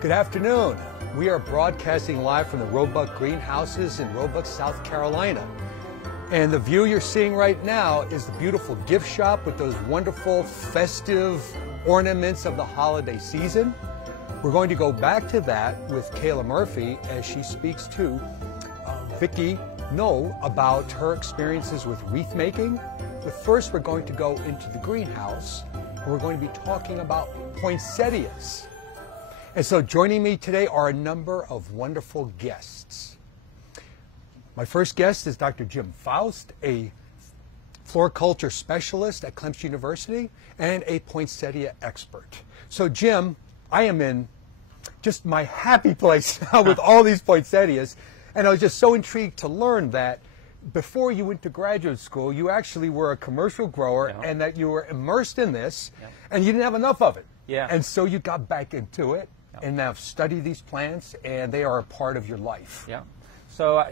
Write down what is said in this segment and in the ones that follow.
Good afternoon. We are broadcasting live from the Roebuck greenhouses in Roebuck, South Carolina. And the view you're seeing right now is the beautiful gift shop with those wonderful festive ornaments of the holiday season. We're going to go back to that with Kayla Murphy as she speaks to Vicki Knoll about her experiences with wreath making. But first we're going to go into the greenhouse and we're going to be talking about poinsettias. And so joining me today are a number of wonderful guests. My first guest is Dr. Jim Faust, a floriculture specialist at Clemson University and a poinsettia expert. So Jim, I am in just my happy place now with all these poinsettias, and I was just so intrigued to learn that before you went to graduate school, you actually were a commercial grower, Yeah. and that you were immersed in this, Yeah. and you didn't have enough of it. Yeah. And so you got back into it, Yeah. and now have studied these plants, and they are a part of your life. Yeah. So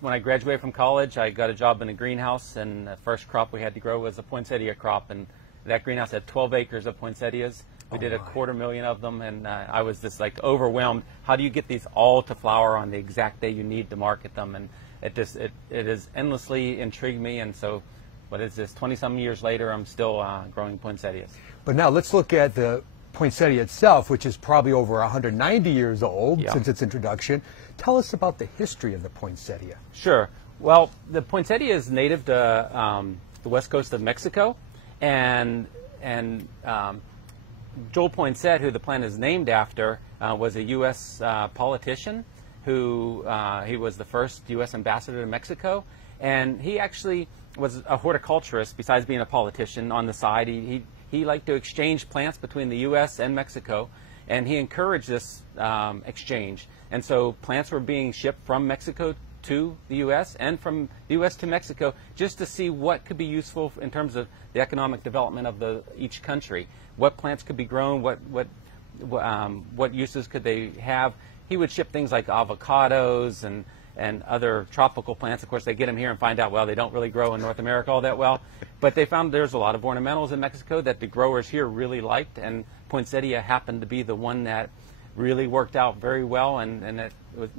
when I graduated from college, I got a job in a greenhouse, and the first crop we had to grow was a poinsettia crop, and that greenhouse had 12 acres of poinsettias. We did a 250,000 of them, and I was just like overwhelmed. How do you get these all to flower on the exact day you need to market them? And it has endlessly intrigued me, and so what is this, 20-some years later, I'm still growing poinsettias. But now let's look at the poinsettia itself, which is probably over 190 years old Yeah. since its introduction. Tell us about the history of the poinsettia. Sure. Well, the poinsettia is native to the west coast of Mexico, and Joel Poinsett, who the plant is named after, was a U.S. Politician who he was the first U.S. ambassador to Mexico, and he actually was a horticulturist besides being a politician on the side. He liked to exchange plants between the U.S. and Mexico, and he encouraged this exchange. And so plants were being shipped from Mexico to the U.S. and from the U.S. to Mexico just to see what could be useful in terms of the economic development of each country. What plants could be grown, what uses could they have. He would ship things like avocados and other tropical plants. Of course, they get them here and find out, well, they don't really grow in North America all that well. But they found there's a lot of ornamentals in Mexico that the growers here really liked, and poinsettia happened to be the one that really worked out very well, and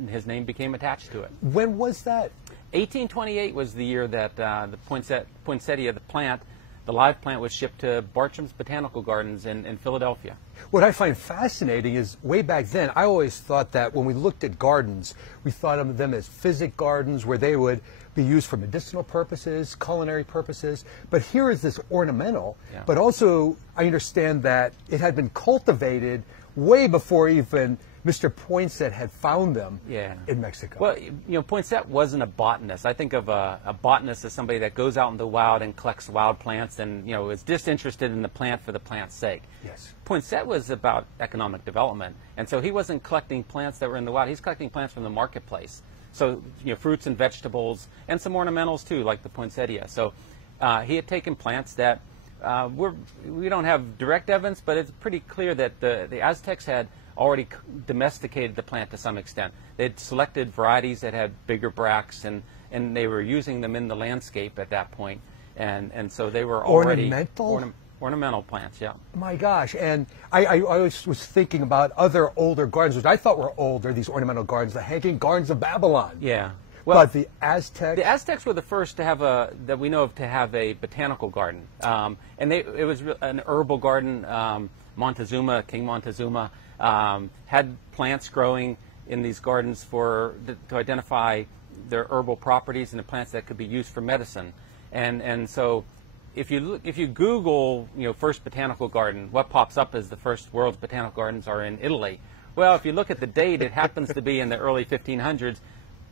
his name became attached to it. When was that? 1828 was the year that the poinsettia, the plant, the live plant, was shipped to Bartram's Botanical Gardens in Philadelphia. What I find fascinating is way back then, I always thought that when we looked at gardens, we thought of them as physic gardens where they would be used for medicinal purposes, culinary purposes. But here is this ornamental, Yeah. but also I understand that it had been cultivated way before even Mr. Poinsett had found them in Mexico. Well, Poinsett wasn't a botanist. I think of a botanist as somebody that goes out in the wild and collects wild plants and, is disinterested in the plant for the plant's sake. Yes. Poinsett was about economic development, and so he wasn't collecting plants that were in the wild. He's collecting plants from the marketplace. So, fruits and vegetables, and some ornamentals too, like the poinsettia. So he had taken plants that we don't have direct evidence, but it's pretty clear that the Aztecs had already domesticated the plant to some extent. They'd selected varieties that had bigger bracts, and they were using them in the landscape at that point. And so they were already ornamental plants, yeah. My gosh, and I was thinking about other older gardens, which I thought were older, these ornamental gardens, the hanging gardens of Babylon. Yeah. Well, but the Aztecs... The Aztecs were the first to have that we know of, to have a botanical garden. And it was an herbal garden. Montezuma, King Montezuma, had plants growing in these gardens to identify their herbal properties and the plants that could be used for medicine. And so if you Google first botanical garden, what pops up is the first world's botanical gardens are in Italy. Well, if you look at the date, it happens to be in the early 1500s.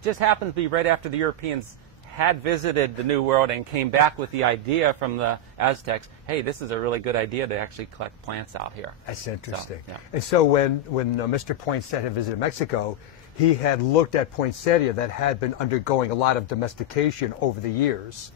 Just happens to be right after the Europeans had visited the New World and came back with the idea from the Aztecs, hey, this is a really good idea to actually collect plants out here. That's interesting. So, yeah. And so when Mr. Poinsett had visited Mexico, he had looked at poinsettia that had been undergoing a lot of domestication over the years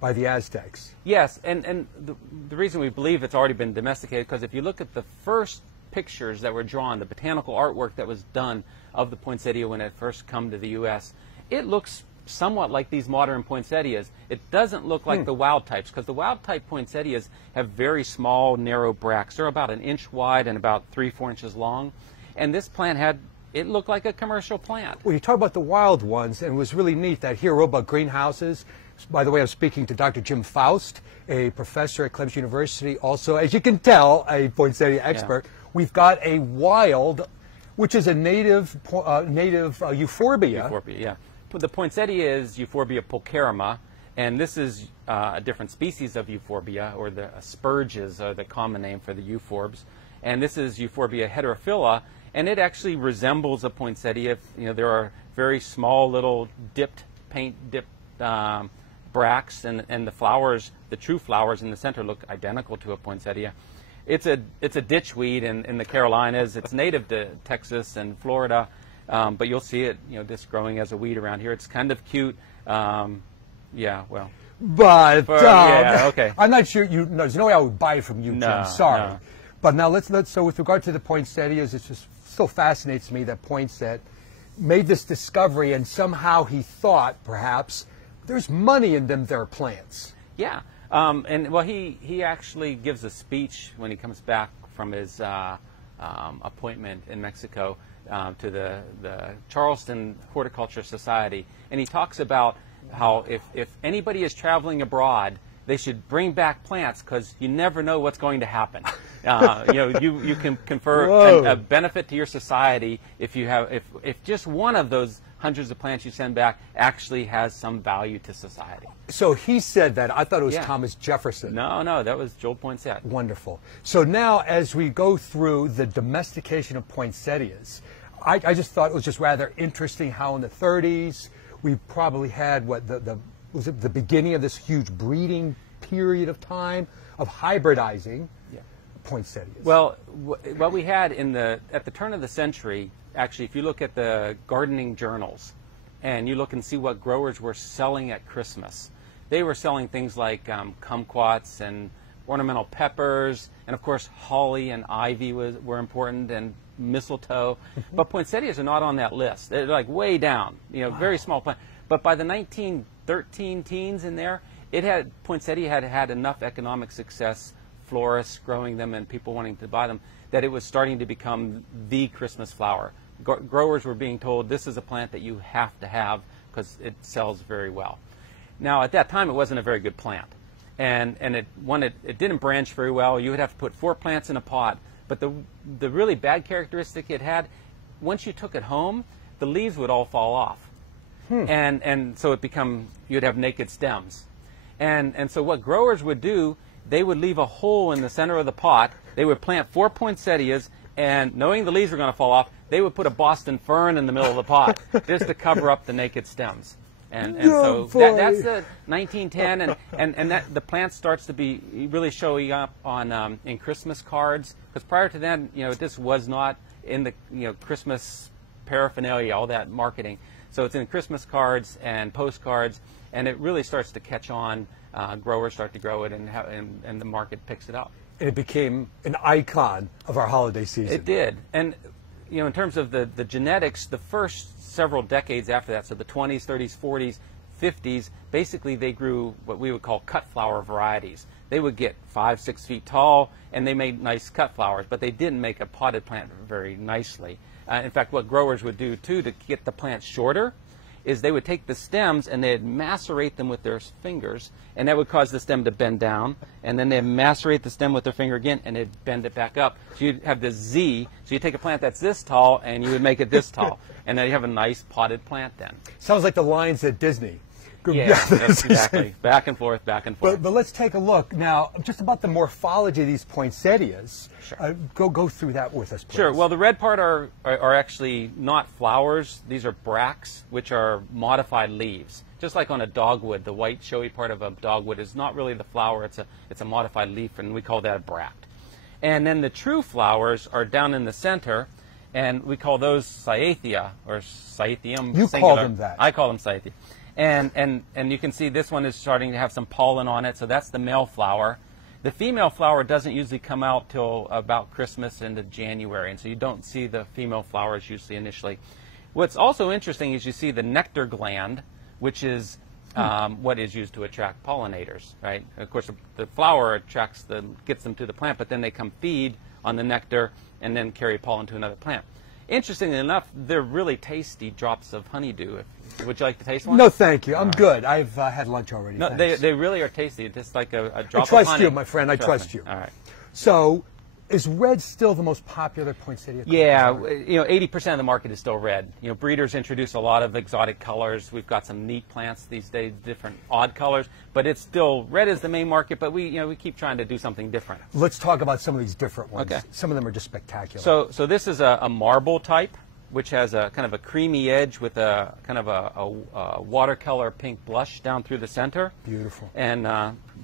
by the Aztecs. Yes, and the reason we believe it's already been domesticated, because if you look at the first pictures that were drawn, the botanical artwork that was done of the poinsettia when it first come to the U.S., it looks somewhat like these modern poinsettias. It doesn't look like the wild types, because the wild type poinsettias have very small, narrow bracts. They're about 1 inch wide and about 3-4 inches long. And this plant had, it looked like a commercial plant. Well, you talk about the wild ones, and it was really neat that here at Roebuck Greenhouses, by the way, I'm speaking to Dr. Jim Faust, a professor at Clemson University, also, as you can tell, a poinsettia expert. Yeah. We've got a wild, which is a native euphorbia. Euphorbia, yeah. The poinsettia is Euphorbia pulcherrima, and this is a different species of euphorbia, or the spurges are the common name for the euphorbs. And this is Euphorbia heterophylla, and it actually resembles a poinsettia. You know, there are very small little paint dipped bracts, and the flowers, the true flowers in the center, look identical to a poinsettia. It's a ditchweed in the Carolinas. It's native to Texas and Florida, but you'll see it, you know, just growing as a weed around here. It's kind of cute. Yeah, well. But yeah, okay. I'm not sure there's no way I would buy it from you, Jim. Sorry. No. But now let's so with regard to the poinsettias, it just still fascinates me that Poinsett made this discovery, and somehow he thought perhaps there's money in their plants. Yeah. And well, he actually gives a speech when he comes back from his appointment in Mexico to the Charleston Horticulture Society, and he talks about how if anybody is traveling abroad, they should bring back plants, because you never know what's going to happen. You know, you can confer a benefit to your society if you have if just one of those hundreds of plants you send back actually has some value to society. So he said that. I thought it was Thomas Jefferson. No, that was Joel Poinsett. Wonderful. So now, as we go through the domestication of poinsettias, I just thought it was just rather interesting how in the 30s we probably had was it the beginning of this huge breeding period of time of hybridizing poinsettias. Well, what we had at the turn of the century, actually, if you look at the gardening journals and you look and see what growers were selling at Christmas, they were selling things like kumquats and ornamental peppers, and of course holly and ivy were important, and mistletoe. But poinsettias are not on that list. They're like way down, you know, very small plant. But by the 1913 teens in there, poinsettia had enough economic success, florists growing them and people wanting to buy them, that it was starting to become the Christmas flower. Growers were being told, this is a plant that you have to have because it sells very well. Now, at that time, it wasn't a very good plant. And it didn't branch very well. You would have to put 4 plants in a pot. But the really bad characteristic it had, once you took it home, the leaves would all fall off. And so you'd have naked stems. And so what growers would do, they would leave a hole in the center of the pot. They would plant 4 poinsettias, and knowing the leaves were going to fall off, they would put a Boston fern in the middle of the pot just to cover up the naked stems. And so that's the 1910, and that the plant starts to be really showing up on in Christmas cards, because prior to then, you know, this was not in the Christmas paraphernalia, all that marketing. So it's in Christmas cards and postcards, and it really starts to catch on. Growers start to grow it, and the market picks it up. And it became an icon of our holiday season. It did, and you know, in terms of the genetics, the first several decades after that, so the 20s, 30s, 40s, 50s, basically they grew what we would call cut flower varieties. They would get 5, 6 feet tall, and they made nice cut flowers, but they didn't make a potted plant very nicely. In fact, what growers would do, too, to get the plant shorter, is they would take the stems and they'd macerate them with their fingers, and that would cause the stem to bend down, and then they'd macerate the stem with their finger again, and they'd bend it back up. So you'd have this Z, so you take a plant that's this tall, and you would make it this tall, and then you have a nice potted plant then. Sounds like the lines at Disney. Yeah, that's exactly. Back and forth, back and forth. But let's take a look now just about the morphology of these poinsettias. Sure. Go through that with us, please. Sure. Well, the red part are actually not flowers. These are bracts, which are modified leaves. Just like on a dogwood, the white showy part of a dogwood is not really the flower. It's a modified leaf, and we call that a bract. And then the true flowers are down in the center, and we call those cyathea, or cyathium. You singular. call them that. I call them cyathea. And you can see this one is starting to have some pollen on it, so that's the male flower. The female flower doesn't usually come out till about Christmas into January, and so you don't see the female flowers usually initially. What's also interesting is you see the nectar gland, which is what is used to attract pollinators, right? Of course, the flower gets them to the plant, but then they come feed on the nectar and then carry pollen to another plant. Interestingly enough, they're really tasty drops of honeydew. Would you like to taste one? No, thank you. I'm good. I've had lunch already. No, they really are tasty. Just like a drop of honey. I trust you, my friend. I trust you. All right. So, is red still the most popular poinsettia? Yeah, 80% of the market is still red. Breeders introduce a lot of exotic colors. We've got some neat plants these days, different odd colors, but it's still red is the main market. But we keep trying to do something different. Let's talk about some of these different ones. Okay. Some of them are just spectacular. So this is a marble type, which has a kind of a creamy edge with a kind of a watercolor pink blush down through the center. Beautiful. And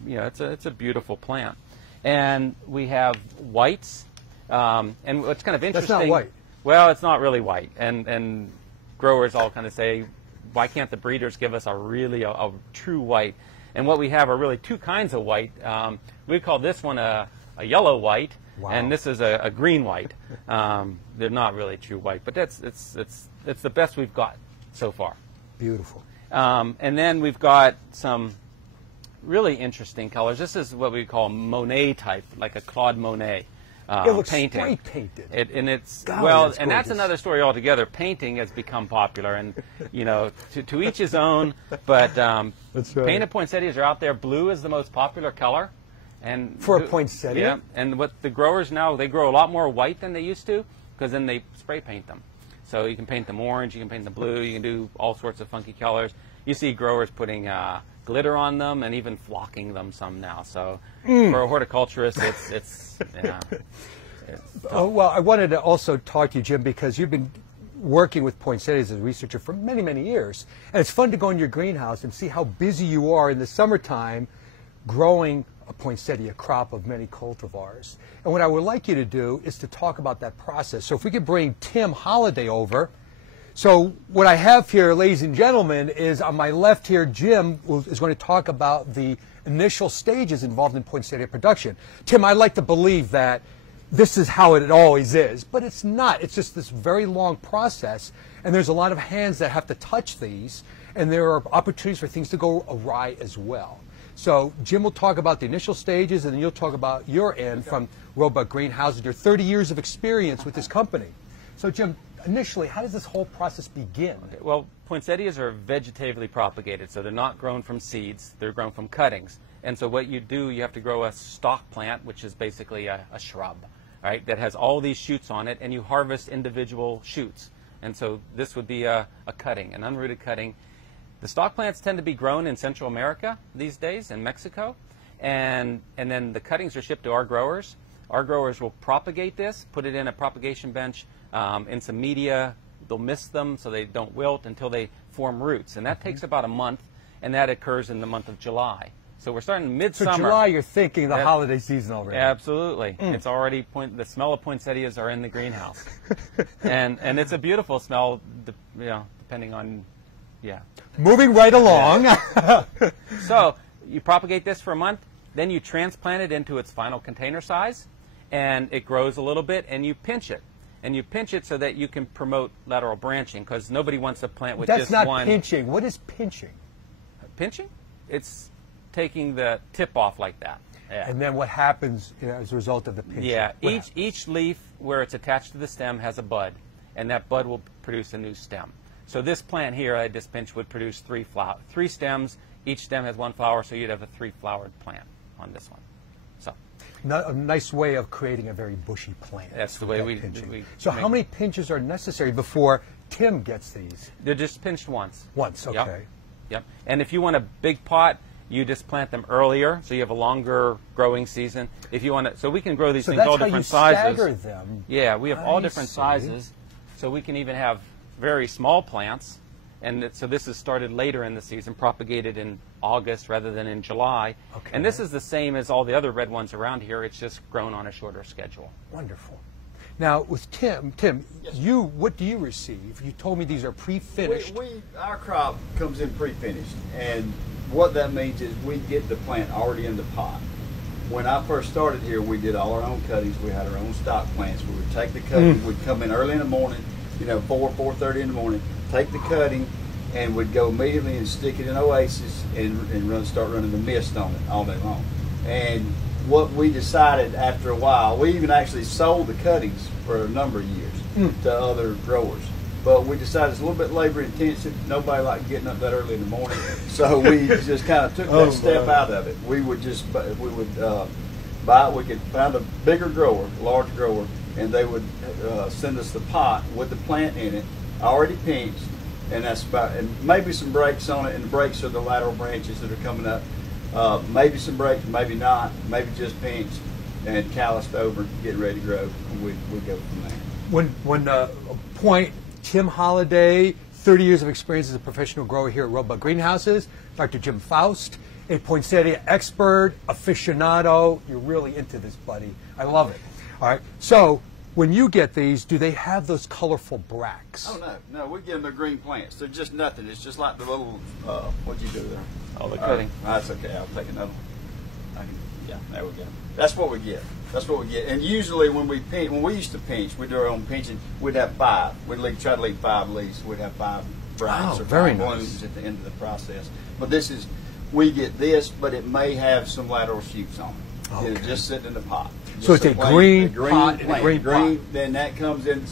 it's a beautiful plant. And we have whites, and what's kind of interesting. That's not white. Well, it's not really white, and growers all kind of say, why can't the breeders give us a true white? And what we have are really two kinds of white. We call this one a yellow white, wow. And this is a green white. They're not really true white, but it's the best we've got so far. Beautiful. And then we've got some really interesting colors. This is what we call Monet type, like a Claude Monet it looks painting. spray painted. And that's another story altogether. Painting has become popular, and to each his own. But that's right. Painted poinsettias are out there. Blue is the most popular color, and for a poinsettia. Yeah, and what the growers now, they grow a lot more white than they used to, because then they spray paint them. So you can paint them orange, you can paint them blue, you can do all sorts of funky colors. You see growers putting glitter on them and even flocking them some now. So for a horticulturist, it's well, I wanted to also talk to you, Jim, because you've been working with poinsettias as a researcher for many, many years. And it's fun to go in your greenhouse and see how busy you are in the summertime growing a poinsettia crop of many cultivars. And what I would like you to do is to talk about that process. So if we could bring Tim Holliday over. So what I have here, ladies and gentlemen, is on my left here, Jim is going to talk about the initial stages involved in poinsettia production. Tim, I like to believe that this is how it always is, but it's not. It's just this very long process, and there's a lot of hands that have to touch these, and there are opportunities for things to go awry as well. So Jim will talk about the initial stages, and then you'll talk about your end from Roebuck Greenhouses, your 30 years of experience with this company. So Jim, initially, how does this whole process begin? Okay, well, poinsettias are vegetatively propagated, so they're not grown from seeds, they're grown from cuttings. And so what you do, you have to grow a stock plant, which is basically a shrub, right, that has all these shoots on it, and you harvest individual shoots. And so this would be a cutting, an unrooted cutting. The stock plants tend to be grown in Central America these days, in Mexico, and then the cuttings are shipped to our growers. Our growers will propagate this, put it in a propagation bench, in some media. They'll mist them so they don't wilt until they form roots, and that takes about a month, and that occurs in the month of July. So we're starting midsummer. So July, you're thinking the holiday season already. Absolutely. It's already, the smell of poinsettias are in the greenhouse. and it's a beautiful smell, depending on, Moving right along. So you propagate this for a month, then you transplant it into its final container size, and it grows a little bit, and you pinch it. And you pinch it so that you can promote lateral branching, because nobody wants to plant with just one. That's not pinching. What is pinching? Pinching? It's taking the tip off like that. Yeah. And then what happens as a result of the pinching? Yeah, each leaf where it's attached to the stem has a bud, and that bud will produce a new stem. So this plant here I just pinched would produce three stems. Each stem has one flower, so you'd have a 3-flowered plant on this one. So a nice way of creating a very bushy plant. That's the way we So how many pinches are necessary before Tim gets these? They're just pinched once. Once, okay. Yep. And if you want a big pot, you just plant them earlier, so you have a longer growing season. If you want to, so we can grow these things all different sizes. So that's how you stagger them. Yeah, we have all different sizes, so we can even have very small plants. And so this is started later in the season, propagated in August rather than in July. Okay. And this is the same as all the other red ones around here. It's just grown on a shorter schedule. Wonderful. Now with Tim, yes, what do you receive? You told me these are pre-finished. Our crop comes in pre-finished, and what that means is we get the plant already in the pot. When I first started here, we did all our own cuttings. We had our own stock plants. We would take the cutting. We'd come in early in the morning, 4:30 in the morning, take the cutting, and we'd go immediately and stick it in Oasis and start running the mist on it all day long. And what we decided after a while, we even actually sold the cuttings for a number of years to other growers. But we decided it's a little bit labor intensive. Nobody liked getting up that early in the morning, so we just kind of took that step out of it. We would just buy. We could find a bigger grower, large grower, and they would send us the pot with the plant in it, already pinched, and that's about. And maybe some breaks on it, and the breaks are the lateral branches that are coming up. Maybe some breaks, maybe not. Maybe just pinched and calloused over, get ready to grow, and we go from there. When Tim Holliday, 30 years of experience as a professional grower here at Roebuck Greenhouses. Dr. Jim Faust, a poinsettia expert, aficionado. You're really into this, buddy. I love it. All right. So when you get these, do they have those colorful bracts? Oh, no. We give them the green plants. They're just nothing. It's just like the little, what'd you do there? Oh, the cutting. That's okay. I'll take another one. Yeah, there we go. That's what we get. That's what we get. And usually when we used to pinch, we do our own pinching, we'd have 5. We'd try to leave 5 leaves. We'd have 5 bracts or 5 blooms at the end of the process. But we get this, but it may have some lateral shoots on it. Okay. It's just sitting in the pot. So it's a green pot and a green pot. Then that comes in,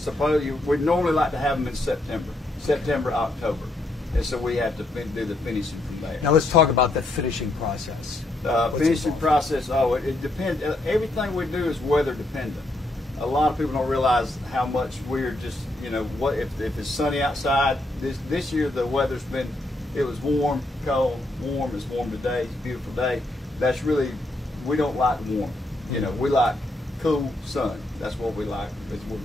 we'd normally like to have them in September, October. And so we have to do the finishing from there. Now let's talk about the finishing process. Finishing process, it depends. Everything we do is weather dependent. A lot of people don't realize how much we're just, what if it's sunny outside. This year the weather's been, it was warm, cold, warm. It's warm today. It's a beautiful day. That's really, we don't like warm. We like cool sun. That's what we like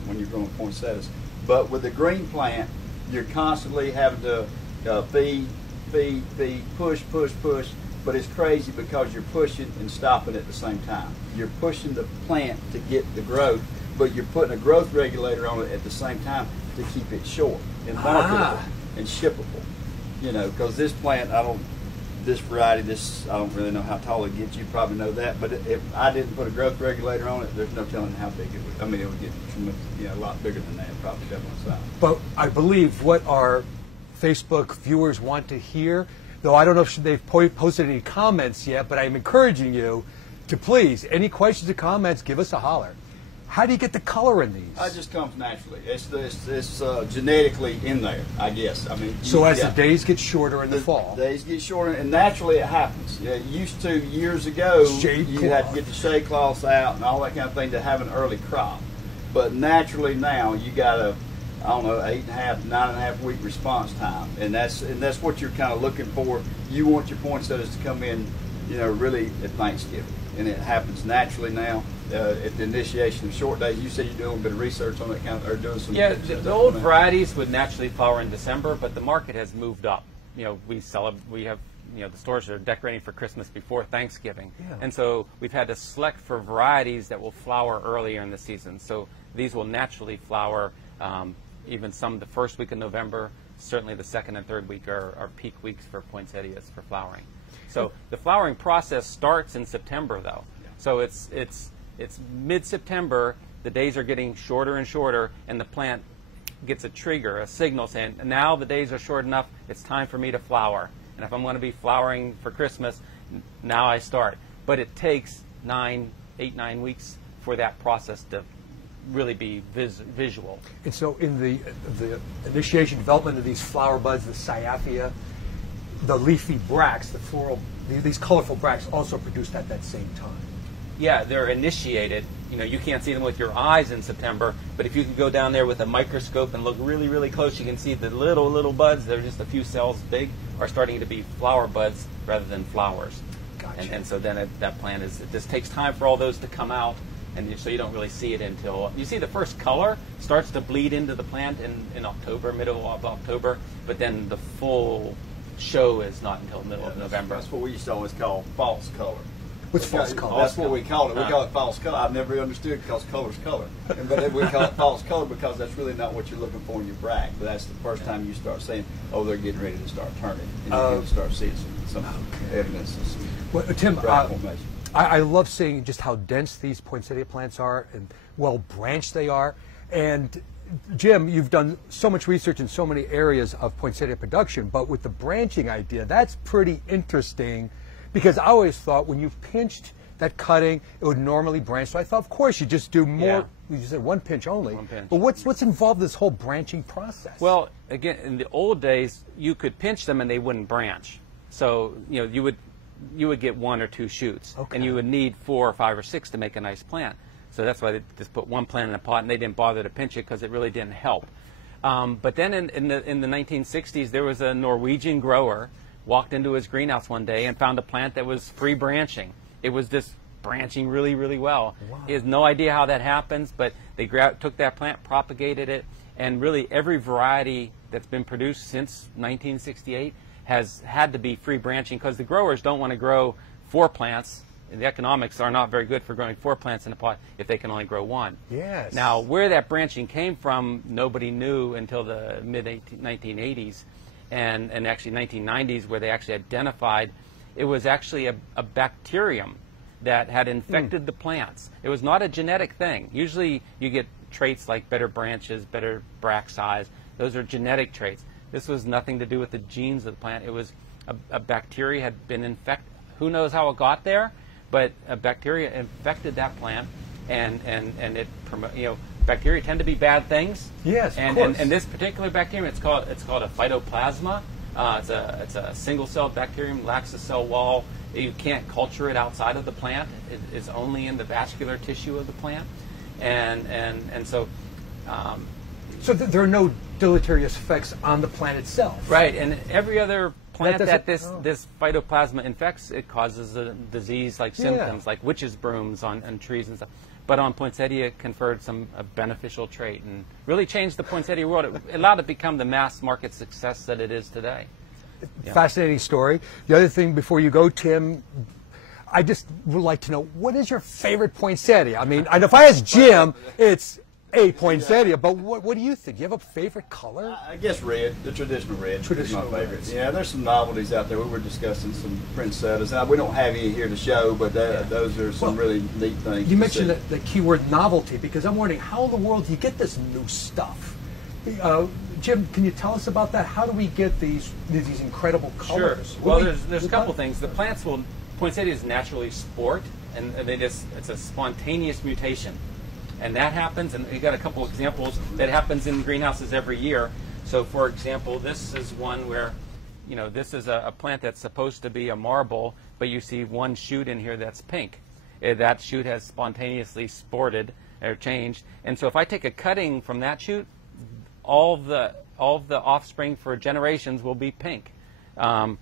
when you're growing poinsettias. But with the green plant, you're constantly having to feed, push. But it's crazy because you're pushing and stopping at the same time. You're pushing the plant to get the growth, but you're putting a growth regulator on it at the same time to keep it short and marketable and shippable. Because this plant, this variety, I don't really know how tall it gets. You probably know that. But if I didn't put a growth regulator on it, there's no telling how big it would. I mean, it would get a lot bigger than that, probably double in size. But I believe what our Facebook viewers want to hear, though I don't know if they've posted any comments yet, but I'm encouraging you to please, any questions or comments, give us a holler. How do you get the color in these? It just comes naturally. It's genetically in there, I guess. I mean, so as the days get shorter in the fall, days get shorter, and naturally it happens. Used to years ago, you had to get the shade cloths out and all that kind of thing to have an early crop. But naturally now you got a 8.5, 9.5 week response time, and that's what you're kind of looking for. You want your poinsettias to come in, really at Thanksgiving, and it happens naturally now. At the initiation of short days, you said you're doing a little bit of research on that kind of, or doing some. Yeah, the old varieties would naturally flower in December, but the market has moved up. We have, the stores are decorating for Christmas before Thanksgiving, and so we've had to select for varieties that will flower earlier in the season. So these will naturally flower. Even some the first week of November, certainly the second and third week are peak weeks for poinsettias for flowering. So the flowering process starts in September, though. So it's mid-September. The days are getting shorter and shorter, and the plant gets a trigger, a signal saying, now the days are short enough. It's time for me to flower. And if I'm going to be flowering for Christmas, now I start. But it takes 9 weeks for that process to really be visual. And so in the initiation development of these flower buds, the cyathea, the leafy bracts, the floral, these colorful bracts also produced at that same time. Yeah, they're initiated. You can't see them with your eyes in September, but if you can go down there with a microscope and look really, really close, you can see the little buds, they're just a few cells big, are starting to be flower buds rather than flowers. Gotcha. And so then that plant it just takes time for all those to come out. And so you don't really see it until you see the first color starts to bleed into the plant in October, middle of October, but then the full show is not until the middle of November. That's what we used to always call false color. What's false color? That's what we call it. We call it false color. I've never understood because color's color. But we call it false color because that's really not what you're looking for in your bract. But that's the first time you start saying, oh, they're getting ready to start turning. And you're going to start seeing some evidence of some Tim, formation. I love seeing just how dense these poinsettia plants are and well branched they are. And Jim, you've done so much research in so many areas of poinsettia production, but with the branching idea, that's pretty interesting because I always thought when you pinched that cutting, it would normally branch. So I thought, of course, you just do more. Yeah. You said one pinch only. One pinch. But what's involved in this whole branching process? Well, again, in the old days, you could pinch them and they wouldn't branch. So you would get 1 or 2 shoots, and you would need 4 or 5 or 6 to make a nice plant. So that's why they just put one plant in a pot, and they didn't bother to pinch it because it really didn't help. But then in the 1960s, there was a Norwegian grower walked into his greenhouse one day and found a plant that was free branching. It was just branching really, really well. Wow. He has no idea how that happens, but they took that plant, propagated it, and really every variety that's been produced since 1968 has had to be free branching because the growers don't want to grow 4 plants. The economics are not very good for growing 4 plants in a pot if they can only grow 1. Yes. Now, where that branching came from, nobody knew until the mid-1980s, and actually 1990s, where they actually identified it was actually a bacterium that had infected the plants. It was not a genetic thing. Usually you get traits like better branches, better bract size. Those are genetic traits. This was nothing to do with the genes of the plant. It was a bacteria had been infected. Who knows how it got there? But a bacteria infected that plant, and it bacteria tend to be bad things. Yes, and, of course. And this particular bacterium, it's called a phytoplasma. It's a single-celled bacterium, lacks a cell wall. You can't culture it outside of the plant. It is only in the vascular tissue of the plant, and so. So there are no deleterious effects on the plant itself. Right, and every other plant that this oh. this phytoplasma infects, it causes a disease-like symptoms, like witch's brooms on trees and stuff. But on poinsettia, it conferred a beneficial trait and really changed the poinsettia world. It allowed it to become the mass market success that it is today. Yeah. Fascinating story. The other thing before you go, Tim, I just would like to know, what is your favorite poinsettia? I mean, if I ask Jim, it's a poinsettia, but what do you think? Do you have a favorite color? I guess red, the traditional red. Traditional is my favorite. reds. Yeah, there's some novelties out there. We were discussing some poinsettias. Now, we don't have any here to show, but those are some really neat things. You mentioned the keyword novelty, because I'm wondering, how in the world do you get this new stuff? Jim, can you tell us about that? How do we get these incredible colors? Sure. Well, there's a couple things. The plants poinsettias naturally sport, and it's a spontaneous mutation. And that happens, and you got a couple examples that happens in greenhouses every year. So, for example, this is one where, this is a plant that's supposed to be a marble, but you see one shoot in here that's pink. That shoot has spontaneously sported or changed. And so if I take a cutting from that shoot, all of the offspring for generations will be pink.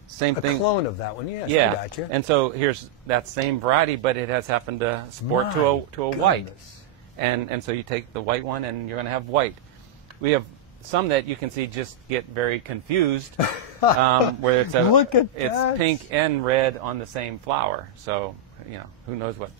Same thing. A clone of that one, yes. Yeah. I got you. And so here's that same variety, but it has happened to sport to a white. And so you take the white one, and you're going to have white. We have some that you can see just get very confused, where it's pink and red on the same flower. So who knows what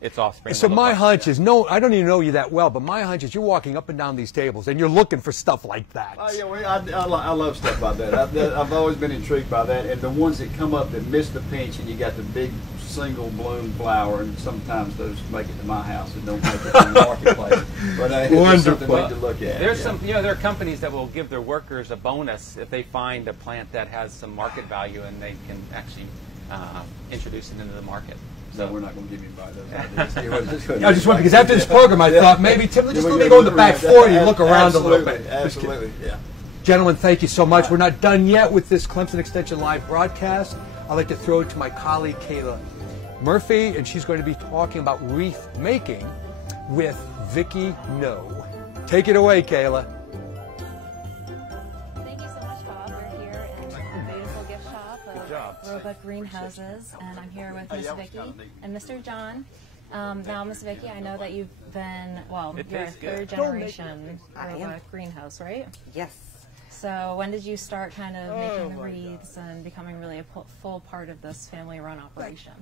its offspring. So my hunch is, I don't even know you that well, but my hunch is you're walking up and down these tables and you're looking for stuff like that. Oh yeah, I love stuff like that. I've always been intrigued by that, and the ones that come up that miss the pinch, and you got the big single bloom flower, and sometimes those make it to my house and don't make it to the marketplace. But it's something neat to look at. There's there are companies that will give their workers a bonus if they find a plant that has some market value, and they can actually introduce it into the market. So we're not going to give you those ideas. I just wanted, because after this program, I thought maybe Tim, just let me go in the back 40 and look around a little bit. Absolutely, yeah. Gentlemen, thank you so much. We're not done yet with this Clemson Extension Live broadcast. I'd like to throw it to my colleague, Kayla Murphy, and she's going to be talking about wreath making with Vicki No. Take it away, Kayla. Thank you so much, Bob. We're here in the beautiful gift shop of Roebuck Greenhouses, and I'm here with Miss Vicki and Mr. John. Now, Miss Vicki, I know that you've been, you're a third generation Roebuck greenhouse, right? Yes. So when did you start kind of making the wreaths and becoming really a full part of this family-run operation?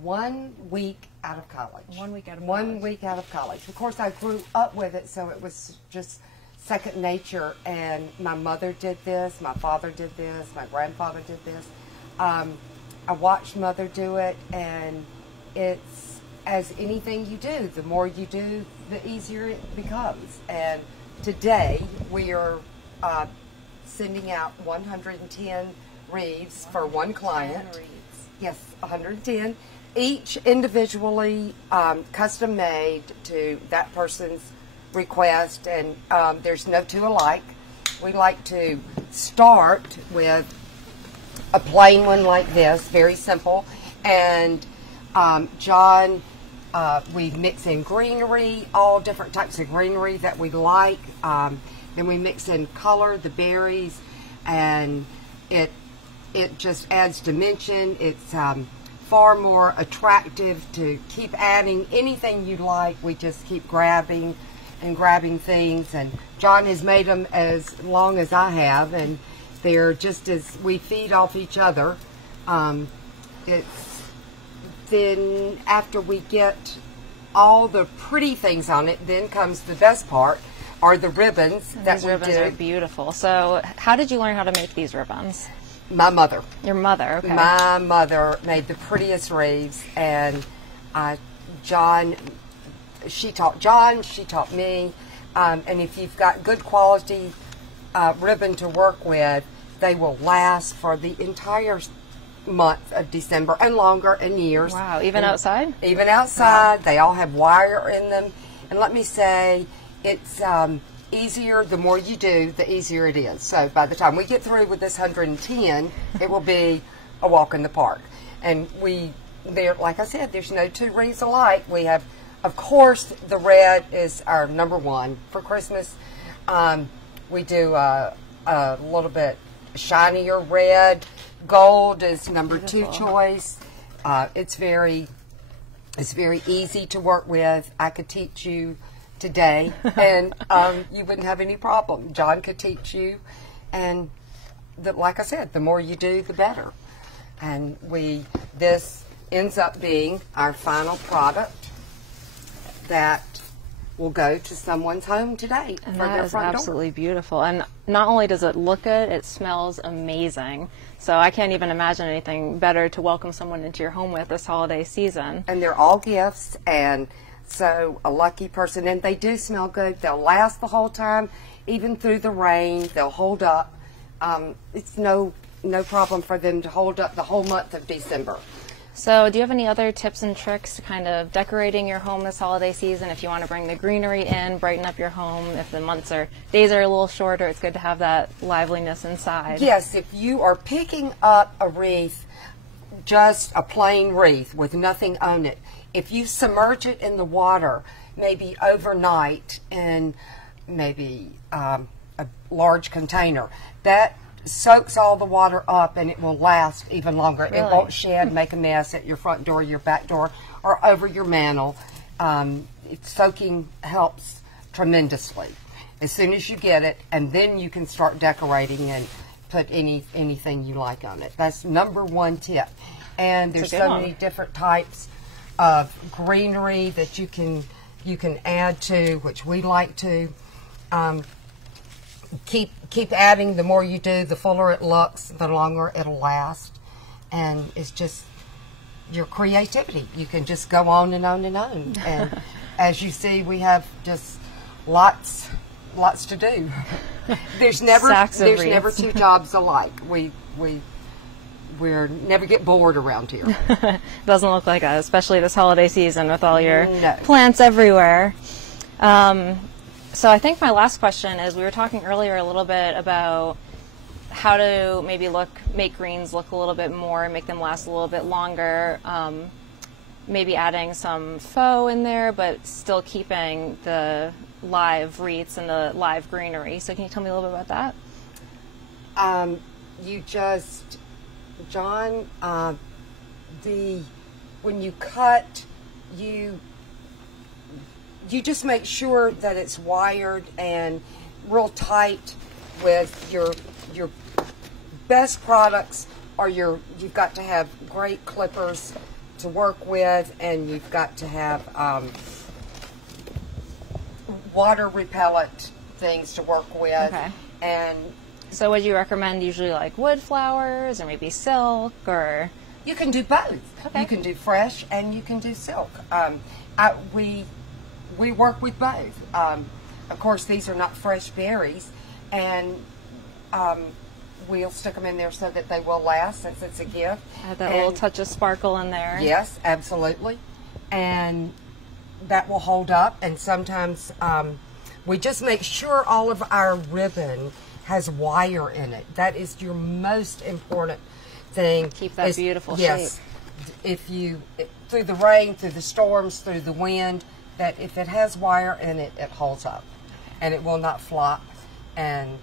1 week out of college. 1 week out of college. 1 week out of college. Of course, I grew up with it, so it was just second nature. And my mother did this, my father did this, my grandfather did this. I watched Mother do it, and it's as anything you do. The more you do, the easier it becomes. And today, we are sending out 110 wreaths for one client. 110 wreaths. Yes, 110. each individually custom made to that person's request, and there's no two alike. We like to start with a plain one like this, very simple, and John, we mix in greenery, all different types of greenery that we like. Then we mix in color, the berries, and it just adds dimension. It's far more attractive to keep adding anything you like. We just keep grabbing and grabbing things, and John has made them as long as I have, and they're just as we feed off each other. Then after we get all the pretty things on it, then comes the best part, are the ribbons that we do. These ribbons are beautiful. So how did you learn how to make these ribbons? My mother. Your mother, okay. My mother made the prettiest wreaths, and she taught me, and if you've got good quality ribbon to work with, they will last for the entire month of December and longer, and years. Wow, even outside? Even outside. Wow. They all have wire in them, and let me say, it's easier. The more you do, the easier it is. So by the time we get through with this 110, it will be a walk in the park. And like I said, there's no two wreaths alike. We have, of course, the red is our #1 for Christmas. We do a little bit shinier red. Gold is #2 choice. It's very easy to work with. I could teach you today, and you wouldn't have any problem. John could teach you, and like I said, the more you do, the better. And this ends up being our final product that will go to someone's home today. And that is absolutely beautiful. And not only does it look good, it smells amazing. So I can't even imagine anything better to welcome someone into your home with this holiday season. And they're all gifts, and so a lucky person, and they do smell good. They'll last the whole time, even through the rain. They'll hold up. It's no problem for them to hold up the whole month of December. So do you have any other tips and tricks to kind of decorating your home this holiday season? If you want to bring the greenery in, brighten up your home, if the days are a little shorter, it's good to have that liveliness inside. Yes, if you are picking up a wreath, just a plain wreath with nothing on it, if you submerge it in the water, maybe overnight in maybe a large container, that soaks all the water up, and it will last even longer. Really? It won't shed, make a mess at your front door, your back door, or over your mantle. Soaking helps tremendously. As soon as you get it, and then you can start decorating and put anything you like on it. That's #1 tip. And there's so many different types of greenery that you can add to, which we like to. Keep adding. The more you do, the fuller it looks, the longer it'll last. And it's just your creativity. You can just go on and on and on. And as you see, we have just lots to do. There's never two jobs alike. We never get bored around here. Doesn't look like us, especially this holiday season with all your plants everywhere. So I think my last question is, we were talking earlier a little bit about how to maybe make greens look a little bit more, make them last a little bit longer, maybe adding some faux in there, but still keeping the live wreaths and the live greenery. So can you tell me a little bit about that? John, when you cut, you just make sure that it's wired and real tight with your best products. You've got to have great clippers to work with, and you've got to have water repellent things to work with. Okay. And so would you recommend usually like wood flowers or maybe silk, or? You can do both. Okay. You can do fresh and you can do silk. We work with both. Of course, these are not fresh berries, and we'll stick them in there so that they will last, since it's a gift. Add that little touch of sparkle in there. Yes, absolutely. And that will hold up. And sometimes we just make sure all of our ribbon has wire in it. That is your most important thing. Keep that beautiful yes, shape. If you, through the rain, through the storms, through the wind, that if it has wire in it, it holds up. And it will not flop and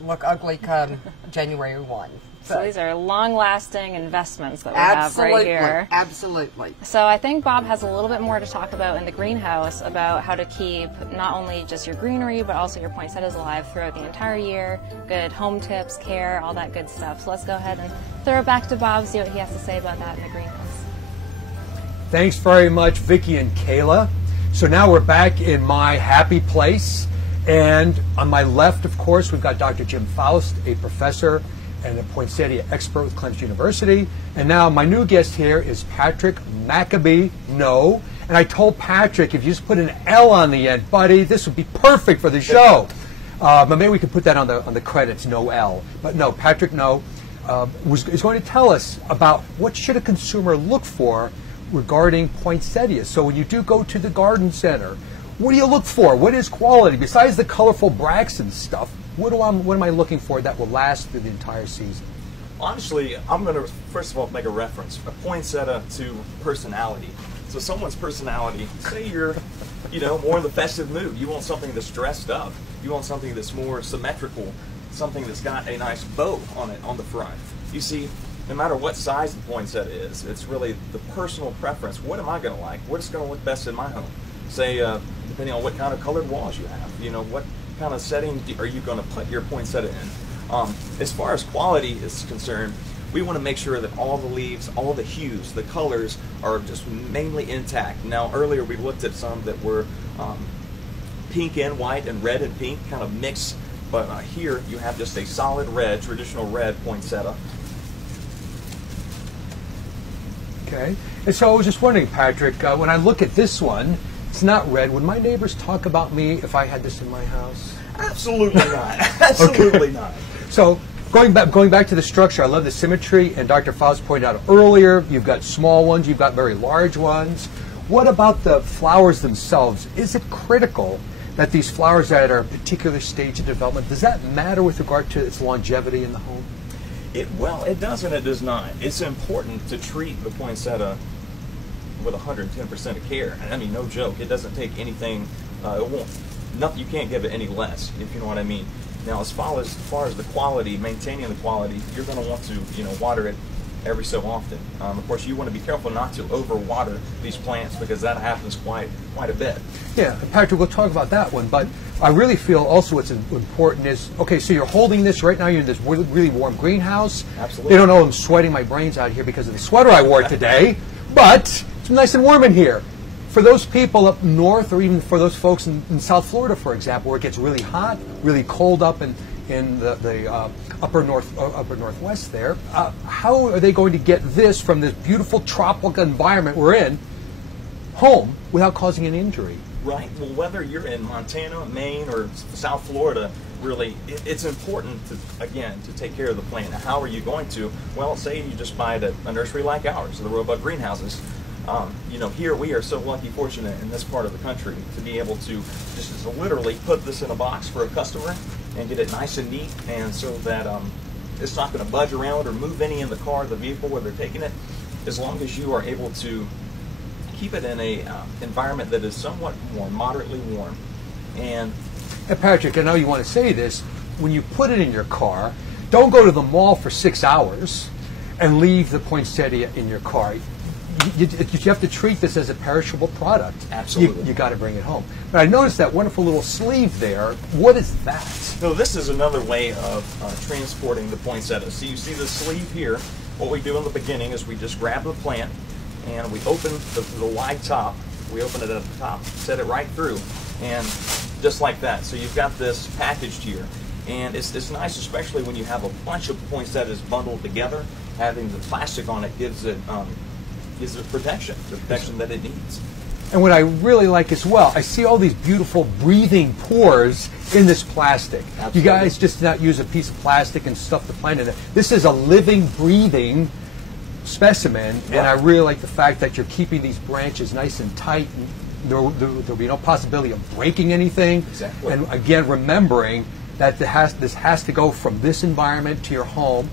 look ugly come January 1. So these are long-lasting investments that we have right here. Absolutely. So I think Bob has a little bit more to talk about in the greenhouse about how to keep not only just your greenery, but also your poinsettias alive throughout the entire year. Good home tips, care, all that good stuff. So let's go ahead and throw it back to Bob, see what he has to say about that in the greenhouse. Thanks very much, Vicki and Kayla. So now we're back in my happy place. And on my left, of course, we've got Dr. Jim Faust, a professor and a poinsettia expert with Clemson University. And now my new guest here is Patrick Maccabee. No. And I told Patrick, if you just put an L on the end, buddy, this would be perfect for the show. But maybe we could put that on the credits, no L. But no, Patrick, no, is going to tell us about what should a consumer look for regarding poinsettias. So when you do go to the garden center, what do you look for? What is quality? Besides the colorful bracts and stuff, what am I looking for that will last through the entire season? Honestly, I'm going to first of all make a reference, a poinsettia to personality. So someone's personality, say you're, more in the festive mood. You want something that's dressed up. You want something that's more symmetrical, something that's got a nice bow on it on the front. You see, no matter what size the poinsettia is, it's really the personal preference. What am I going to like? What's going to look best in my home? Say, depending on what kind of colored walls you have, what kind of setting are you going to put your poinsettia in? As far as quality is concerned, we want to make sure that all the leaves, all the hues, the colors are just mainly intact. Now, earlier we looked at some that were pink and white and red and pink, kind of mixed, but here you have just a solid red, traditional red poinsettia. Okay. And so I was just wondering, Patrick, when I look at this one, it's not red. Would my neighbors talk about me if I had this in my house? Absolutely not. Absolutely not. So going back to the structure, I love the symmetry, and Dr. Faust pointed out earlier, you've got small ones, you've got very large ones. What about the flowers themselves? Is it critical that these flowers are at a particular stage of development? Does that matter with regard to its longevity in the home? Well, it does and it does not. It's important to treat the poinsettia with 110% of care. And I mean, no joke. It doesn't take anything. You can't give it any less, if you know what I mean. Now, as far as the quality, maintaining the quality, you're going to want to water it every so often. Of course, you want to be careful not to overwater these plants because that happens quite a bit. Yeah, Patrick, we'll talk about that one. But I really feel also what's important is, okay, so you're holding this right now. You're in this really warm greenhouse. Absolutely. They don't know I'm sweating my brains out here because of the sweater I wore today. But it's nice and warm in here. For those people up north, or even for those folks in South Florida, for example, where it gets really hot, really cold up in the upper northwest there, how are they going to get this from this beautiful tropical environment we're in home without causing an injury? Right. Well, whether you're in Montana, Maine, or South Florida, really, it's important to take care of the plant. Now, how are you going to? Well, say you just buy it at a nursery like ours, the Roebuck greenhouses. Here we are so lucky, fortunate in this part of the country to be able to just literally put this in a box for a customer and get it nice and neat, and so that it's not going to budge around or move any in the car, the vehicle where they're taking it, as long as you are able to keep it in a environment that is somewhat warm, moderately warm. And Patrick, I know you want to say this, when you put it in your car, don't go to the mall for 6 hours and leave the poinsettia in your car. You have to treat this as a perishable product. Absolutely. You got to bring it home. But I noticed that wonderful little sleeve there. What is that? So this is another way of transporting the poinsettia. So you see the sleeve here. What we do in the beginning is we just grab the plant and we open the wide top. We open it at the top, set it right through, and just like that. So you've got this packaged here. And it's nice, especially when you have a bunch of poinsettias bundled together. Having the plastic on it gives it protection, the protection that it needs. And what I really like as well, I see all these beautiful breathing pores in this plastic. Absolutely. You guys just not use a piece of plastic and stuff the plant in it. This is a living, breathing specimen, and I really like the fact that you're keeping these branches nice and tight. And there'll be no possibility of breaking anything. Exactly. And again, remembering that this has to go from this environment to your home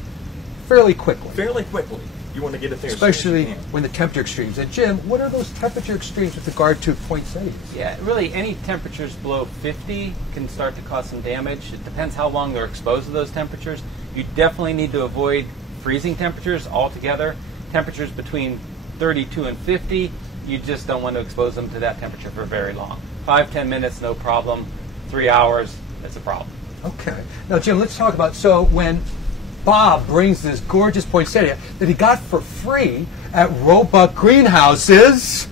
fairly quickly. Fairly quickly. You want to get it there, Especially when the temperature extremes. And Jim, what are those temperature extremes with regard to poinsettias? Yeah, really any temperatures below 50 can start to cause some damage. It depends how long they're exposed to those temperatures. You definitely need to avoid freezing temperatures altogether. Temperatures between 32 and 50, you just don't want to expose them to that temperature for very long. 5-10 minutes, no problem. 3 hours, that's a problem. Okay. Now, Jim, let's talk about, so when Bob brings this gorgeous poinsettia that he got for free at Roebuck Greenhouses,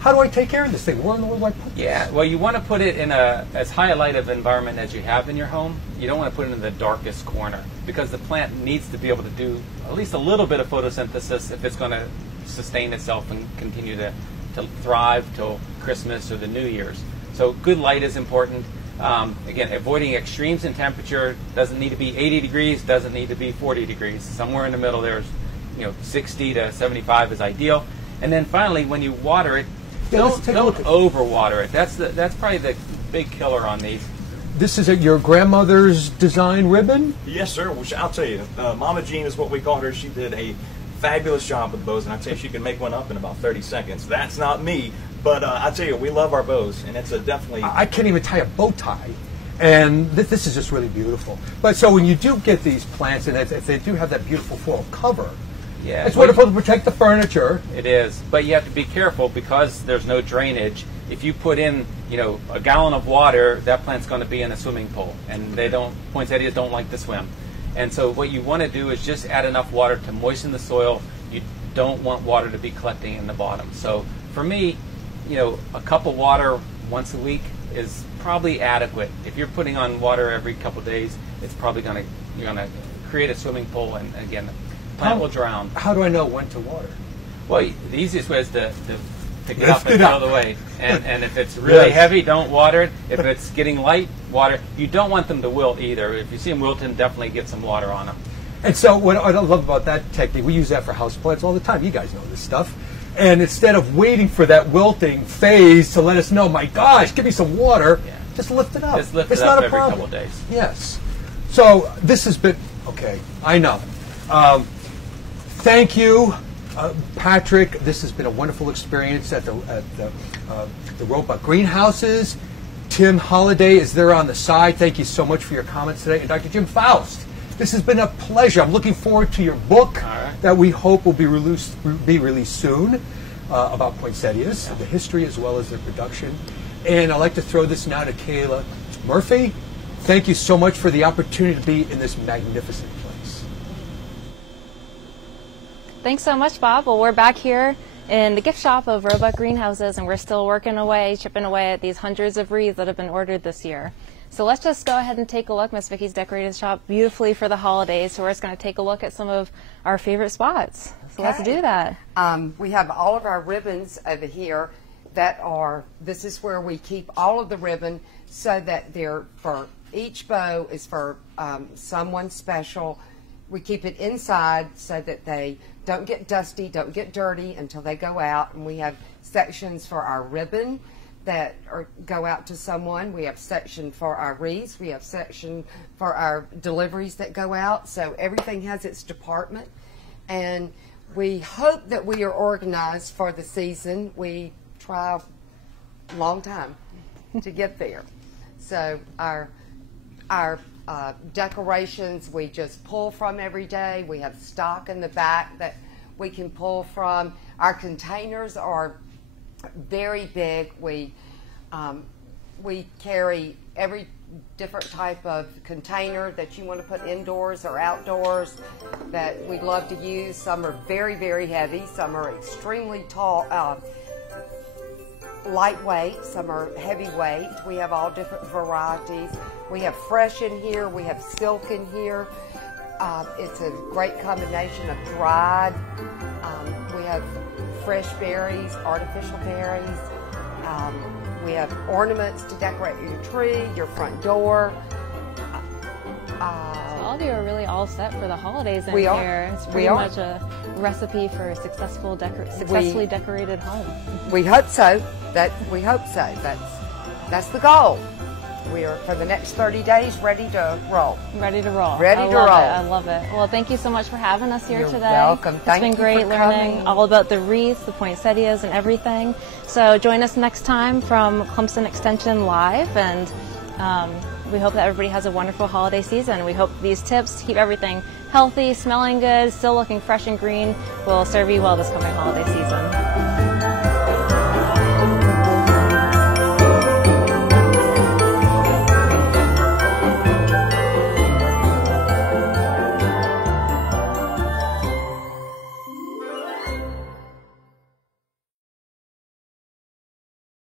how do I take care of this thing? Where in the world do I put this? Yeah, well, you want to put it in as high a light of environment as you have in your home. You don't want to put it in the darkest corner because the plant needs to be able to do at least a little bit of photosynthesis if it's going to sustain itself and continue to thrive till Christmas or the New Year's. So good light is important. Again, avoiding extremes in temperature. Doesn't need to be 80 degrees, doesn't need to be 40 degrees. Somewhere in the middle there's 60 to 75 is ideal. And then finally, when you water it, don't overwater it. That's probably the big killer on these. This is your grandmother's design ribbon? Yes, sir. Which I'll tell you, Mama Jean is what we called her. She did a fabulous job with bows, and I tell you, she can make one up in about 30 seconds. That's not me, but I tell you, we love our bows, and it's a definitely. I can't even tie a bow tie, and this is just really beautiful. But so when you do get these plants, and if they do have that beautiful floral cover, yeah, it's wonderful to protect the furniture. It is, but you have to be careful because there's no drainage. If you put in, a gallon of water, that plant's going to be in a swimming pool, and poinsettias don't like to swim. And so what you want to do is just add enough water to moisten the soil. You don't want water to be collecting in the bottom. So for me, a cup of water once a week is probably adequate. If you're putting on water every couple of days, it's probably you're gonna create a swimming pool, and again, the plant will drown. How do I know when to water? Well, the easiest way is to pick it up and throw it away. And if it's really heavy, don't water it. If it's getting light, water. You don't want them to wilt either. If you see them wilting, definitely get some water on them. And so what I love about that technique, we use that for houseplants all the time. You guys know this stuff. And instead of waiting for that wilting phase to let us know, my gosh, give me some water, just lift it up. Just lift it's it up not a every problem. couple of days. Yes. So this has been, okay, I know. Thank you, Patrick. This has been a wonderful experience at the Roebuck Greenhouses. Tim Holliday is there on the side. Thank you so much for your comments today. And Dr. Jim Faust, this has been a pleasure. I'm looking forward to your book that we hope will be released soon about poinsettias, the history as well as their production. And I'd like to throw this now to Kayla Murphy. Thank you so much for the opportunity to be in this magnificent place. Thanks so much, Bob. Well, we're back here in the gift shop of Roebuck Greenhouses, and we're still working away, chipping away at these hundreds of wreaths that have been ordered this year. So let's just go ahead and take a look. Miss Vicky's decorated the shop beautifully for the holidays, so we're just going to take a look at some of our favorite spots. So let's do that. We have all of our ribbons over here that are, this is where we keep all of the ribbon so that they're for, each bow is for someone special. We keep it inside so that they don't get dusty, don't get dirty until they go out. And we have sections for our ribbon that go out to someone. We have section for our wreaths. We have section for our deliveries that go out. So everything has its department. And we hope that we are organized for the season. We try a long time to get there. So our decorations we just pull from every day. We have stock in the back that we can pull from. Our containers are very big. We carry every different type of container that you want to put indoors or outdoors that we love to use. Some are very, very heavy. Some are extremely tall, lightweight. Some are heavyweight. We have all different varieties. We have fresh in here. We have silk in here. It's a great combination of dried. We have fresh berries, artificial berries. We have ornaments to decorate your tree, your front door. All of you are really all set for the holidays in We are. here. It's pretty much a recipe for a successfully decorated home. We hope so. We hope so. That's the goal. We are, for the next 30 days, ready to roll. Ready to roll. Ready to roll. I love it. Well, thank you so much for having us here You're today. welcome. Thank you It's been great for learning coming. all about the wreaths, the poinsettias, and everything. So join us next time from Clemson Extension Live, and we hope that everybody has a wonderful holiday season. We hope these tips to keep everything healthy, smelling good, still looking fresh and green will serve you well this coming holiday season.